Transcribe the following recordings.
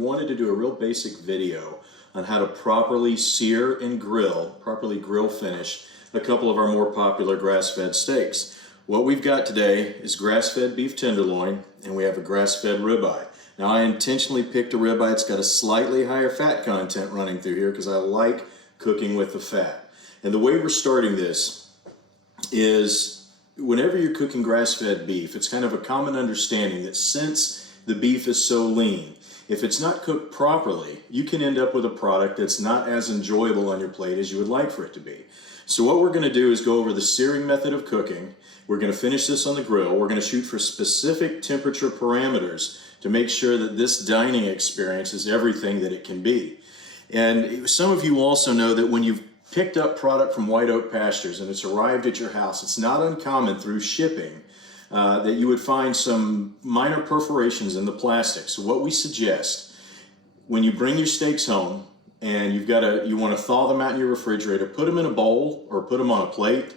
We wanted to do a real basic video on how to properly sear and properly grill finish a couple of our more popular grass-fed steaks. What we've got today is grass-fed beef tenderloin, and we have a grass-fed ribeye. Now I intentionally picked a ribeye. It's got a slightly higher fat content running through here because I like cooking with the fat. And the way we're starting this is whenever you're cooking grass-fed beef, it's kind of a common understanding that since the beef is so lean, if it's not cooked properly, you can end up with a product that's not as enjoyable on your plate as you would like for it to be. So what we're going to do is go over the searing method of cooking. We're going to finish this on the grill. We're going to shoot for specific temperature parameters to make sure that this dining experience is everything that it can be. And some of you also know that when you've picked up product from White Oak Pastures and it's arrived at your house, it's not uncommon through shipping that you would find some minor perforations in the plastic. So what we suggest, when you bring your steaks home and you want to thaw them out in your refrigerator, put them in a bowl or put them on a plate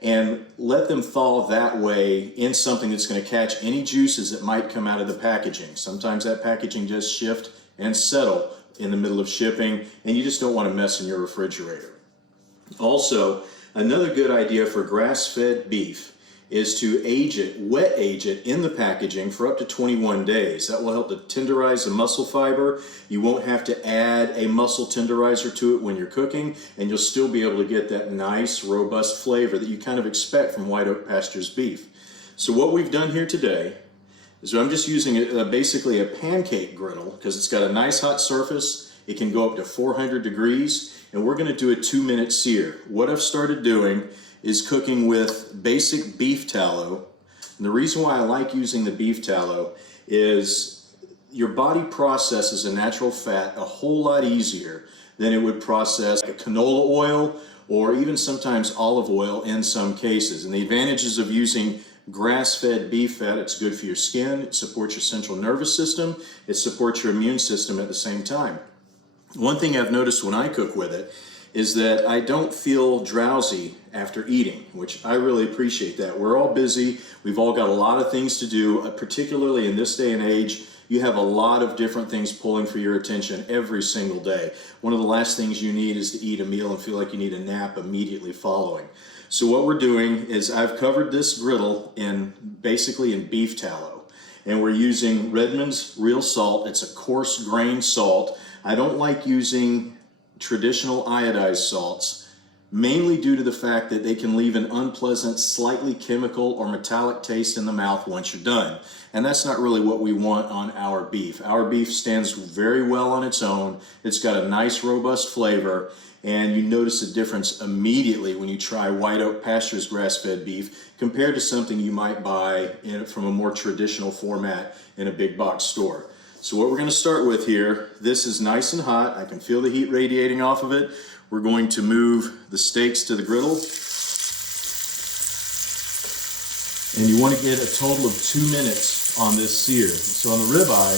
and let them thaw that way in something that's going to catch any juices that might come out of the packaging. Sometimes that packaging does shift and settle in the middle of shipping, and you just don't want to mess in your refrigerator. Also, another good idea for grass-fed beef is to wet age it in the packaging for up to 21 days. That will help to tenderize the muscle fiber. You won't have to add a muscle tenderizer to it when you're cooking, and you'll still be able to get that nice, robust flavor that you kind of expect from White Oak Pastures beef. So what we've done here today is I'm just using basically a pancake griddle because it's got a nice hot surface. It can go up to 400 degrees, and we're gonna do a 2-minute sear. What I've started doing is cooking with basic beef tallow. And the reason why I like using the beef tallow is your body processes a natural fat a whole lot easier than it would process like canola oil or even sometimes olive oil in some cases. And the advantages of using grass-fed beef fat, it's good for your skin, it supports your central nervous system, it supports your immune system at the same time. One thing I've noticed when I cook with it is that I don't feel drowsy after eating, which I really appreciate that. We're all busy. We've all got a lot of things to do, particularly in this day and age. You have a lot of different things pulling for your attention every single day. One of the last things you need is to eat a meal and feel like you need a nap immediately following. So what we're doing is I've covered this griddle basically in beef tallow, and we're using Redmond's real salt. It's a coarse grain salt. I don't like using traditional iodized salts, mainly due to the fact that they can leave an unpleasant, slightly chemical or metallic taste in the mouth once you're done. And that's not really what we want on our beef. Our beef stands very well on its own. It's got a nice, robust flavor, and you notice a difference immediately when you try White Oak Pastures grass-fed beef compared to something you might buy from a more traditional format in a big box store. So what we're going to start with here, this is nice and hot. I can feel the heat radiating off of it. We're going to move the steaks to the griddle. And you want to get a total of 2 minutes on this sear. So on the ribeye,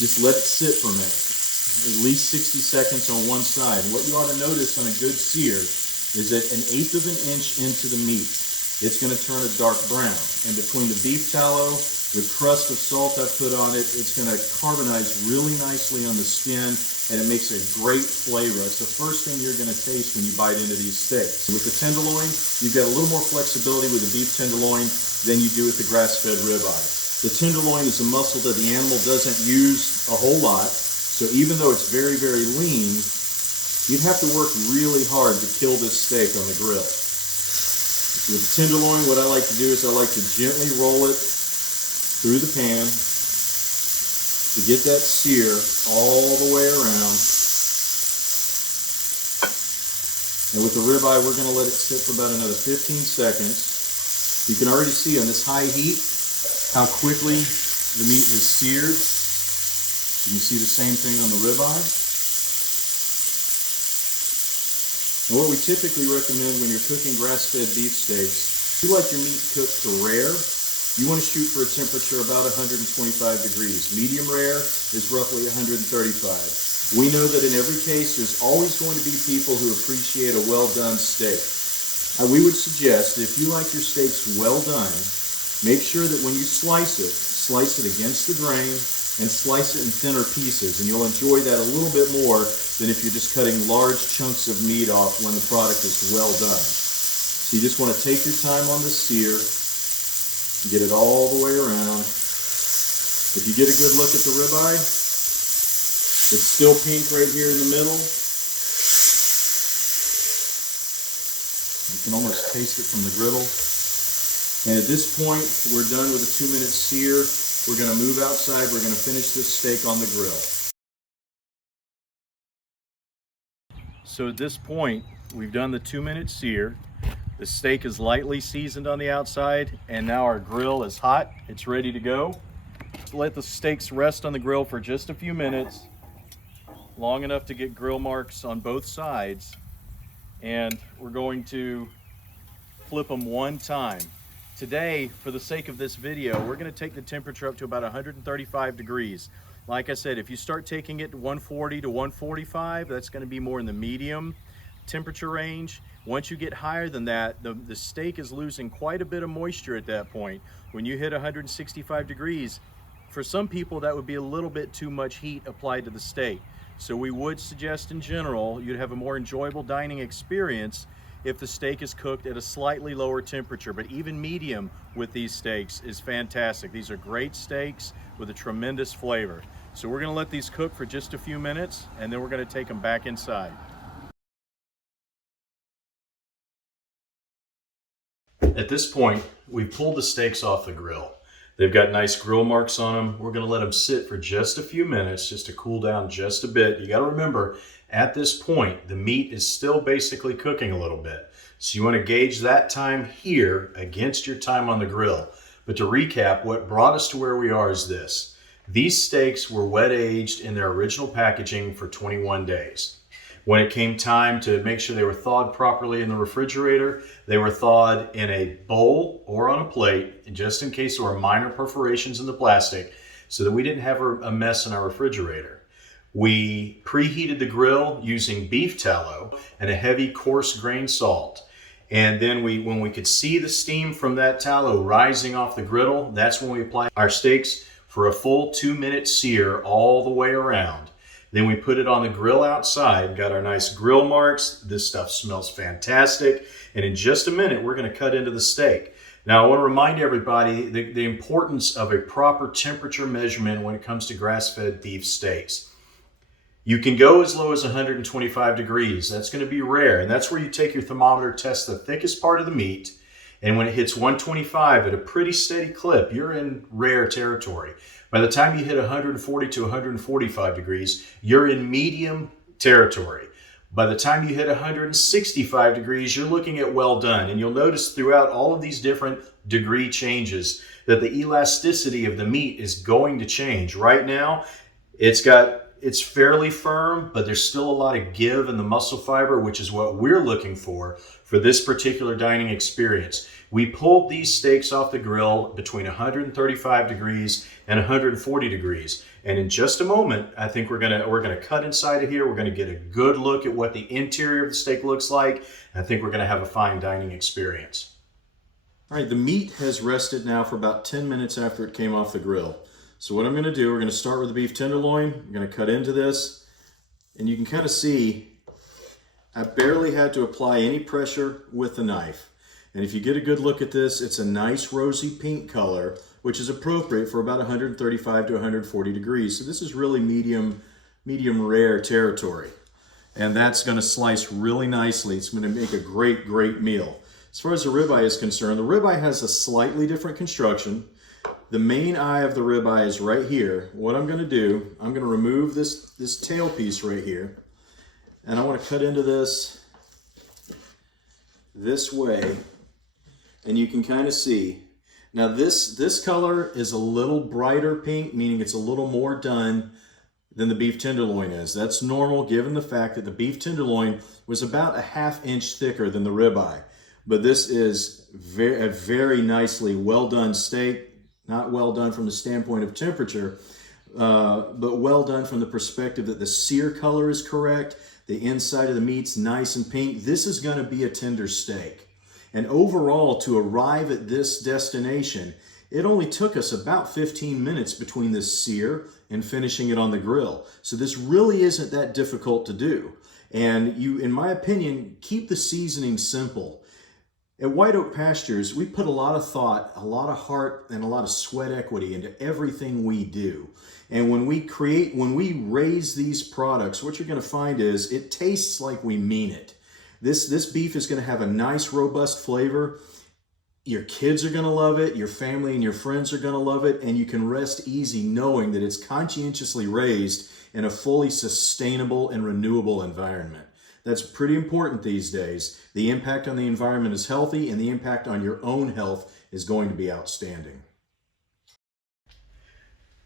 just let it sit for a minute. At least 60 seconds on one side. And what you ought to notice on a good sear is that 1/8 of an inch into the meat, it's going to turn a dark brown. And between the beef tallow, the crust of salt I've put on it, it's going to carbonize really nicely on the skin, and it makes a great flavor. It's the first thing you're going to taste when you bite into these steaks. With the tenderloin, you've got a little more flexibility with the beef tenderloin than you do with the grass-fed ribeye. The tenderloin is a muscle that the animal doesn't use a whole lot, so even though it's very, very lean, you'd have to work really hard to kill this steak on the grill. With the tenderloin, what I like to do is I like to gently roll it through the pan to get that sear all the way around. And with the ribeye, we're going to let it sit for about another 15 seconds. You can already see on this high heat how quickly the meat has seared. You can see the same thing on the ribeye. And what we typically recommend when you're cooking grass-fed beef steaks, if you like your meat cooked to rare, you want to shoot for a temperature about 125 degrees. Medium rare is roughly 135. We know that in every case, there's always going to be people who appreciate a well-done steak. We would suggest that if you like your steaks well done, make sure that when you slice it against the grain and slice it in thinner pieces, and you'll enjoy that a little bit more than if you're just cutting large chunks of meat off when the product is well done. So you just want to take your time on the sear, get it all the way around. If you get a good look at the ribeye, it's still pink right here in the middle. You can almost taste it from the griddle. And at this point, we're done with a 2-minute sear. We're going to move outside. We're going to finish this steak on the grill. So at this point, we've done the 2-minute sear. The steak is lightly seasoned on the outside, and now our grill is hot. It's ready to go. Let the steaks rest on the grill for just a few minutes, long enough to get grill marks on both sides. And we're going to flip them one time. Today, for the sake of this video, we're going to take the temperature up to about 135 degrees. Like I said, if you start taking it to 140 to 145, that's going to be more in the medium temperature range. Once you get higher than that, the steak is losing quite a bit of moisture at that point. When you hit 165 degrees, for some people that would be a little bit too much heat applied to the steak. So we would suggest in general, you'd have a more enjoyable dining experience if the steak is cooked at a slightly lower temperature, but even medium with these steaks is fantastic. These are great steaks with a tremendous flavor. So we're gonna let these cook for just a few minutes, and then we're gonna take them back inside. At this point, we've pulled the steaks off the grill. They've got nice grill marks on them. We're gonna let them sit for just a few minutes, just to cool down just a bit. You gotta remember, at this point, the meat is still basically cooking a little bit. So you want to gauge that time here against your time on the grill. But to recap, what brought us to where we are is this. These steaks were wet aged in their original packaging for 21 days. When it came time to make sure they were thawed properly in the refrigerator, they were thawed in a bowl or on a plate, just in case there were minor perforations in the plastic, so that we didn't have a mess in our refrigerator. We preheated the grill using beef tallow and a heavy coarse grain salt. And then when we could see the steam from that tallow rising off the griddle, that's when we applied our steaks for a full 2-minute sear all the way around. Then we put it on the grill outside, got our nice grill marks. This stuff smells fantastic. And in just a minute, we're going to cut into the steak. Now, I want to remind everybody the importance of a proper temperature measurement when it comes to grass-fed beef steaks. You can go as low as 125 degrees. That's going to be rare. And that's where you take your thermometer, test the thickest part of the meat. And when it hits 125 at a pretty steady clip, you're in rare territory. By the time you hit 140 to 145 degrees, you're in medium territory. By the time you hit 165 degrees, you're looking at well done. And you'll notice throughout all of these different degree changes that the elasticity of the meat is going to change. Right now, it's fairly firm, but there's still a lot of give in the muscle fiber, which is what we're looking for this particular dining experience. We pulled these steaks off the grill between 135 degrees and 140 degrees. And in just a moment, I think we're gonna cut inside of here. We're gonna get a good look at what the interior of the steak looks like. I think we're gonna have a fine dining experience. All right, the meat has rested now for about 10 minutes after it came off the grill. So what I'm going to do, we're going to start with the beef tenderloin. I'm going to cut into this, and you can kind of see I barely had to apply any pressure with the knife. And if you get a good look at this, it's a nice rosy pink color, which is appropriate for about 135 to 140 degrees. So this is really medium rare territory. And that's going to slice really nicely. It's going to make a great meal. As far as the ribeye is concerned, the ribeye has a slightly different construction. The main eye of the ribeye is right here. What I'm going to do, I'm going to remove this tail piece right here, and I want to cut into this way, and you can kind of see. Now this color is a little brighter pink, meaning it's a little more done than the beef tenderloin is. That's normal given the fact that the beef tenderloin was about a ½ inch thicker than the ribeye. But this is a very nicely well done steak. Not well done from the standpoint of temperature, but well done from the perspective that the sear color is correct, the inside of the meat's nice and pink. This is going to be a tender steak. And overall, to arrive at this destination, It only took us about 15 minutes between the sear and finishing it on the grill. So this really isn't that difficult to do. And you, in my opinion, keep the seasoning simple. At White Oak Pastures, we put a lot of thought, a lot of heart, and a lot of sweat equity into everything we do. And when we raise these products, what you're going to find is it tastes like we mean it. This beef is going to have a nice, robust flavor. Your kids are going to love it, your family and your friends are going to love it, and you can rest easy knowing that it's conscientiously raised in a fully sustainable and renewable environment. That's pretty important these days. The impact on the environment is healthy, and the impact on your own health is going to be outstanding.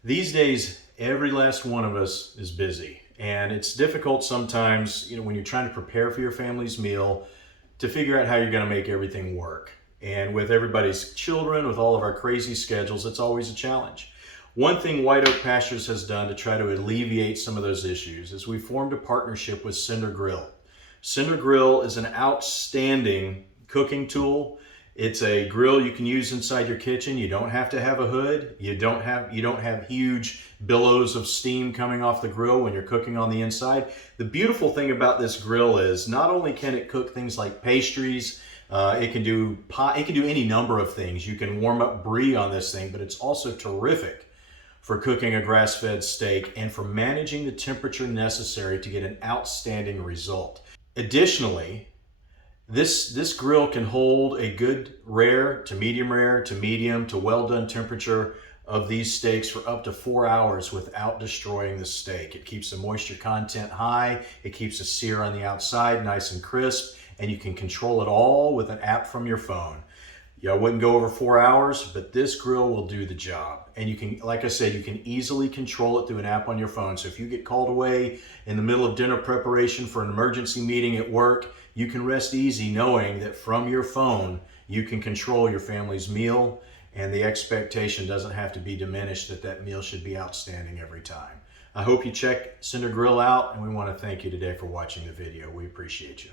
These days, every last one of us is busy, and it's difficult sometimes, when you're trying to prepare for your family's meal, to figure out how you're going to make everything work. And with everybody's children, with all of our crazy schedules, it's always a challenge. One thing White Oak Pastures has done to try to alleviate some of those issues is we formed a partnership with Cinder Grill. Cinder Grill is an outstanding cooking tool. It's a grill you can use inside your kitchen. You don't have to have a hood. You don't have huge billows of steam coming off the grill when you're cooking on the inside. The beautiful thing about this grill is not only can it cook things like pastries, it can do any number of things. You can warm up brie on this thing, but it's also terrific for cooking a grass-fed steak and for managing the temperature necessary to get an outstanding result. Additionally, this grill can hold a good rare to medium to well done temperature of these steaks for up to 4 hours without destroying the steak. It keeps the moisture content high, it keeps the sear on the outside nice and crisp, and you can control it all with an app from your phone. I wouldn't go over 4 hours, but this grill will do the job. And you can, like I said, you can easily control it through an app on your phone. So if you get called away in the middle of dinner preparation for an emergency meeting at work, you can rest easy knowing that from your phone, you can control your family's meal, and the expectation doesn't have to be diminished that that meal should be outstanding every time. I hope you check Cinder Grill out, and we want to thank you today for watching the video. We appreciate you.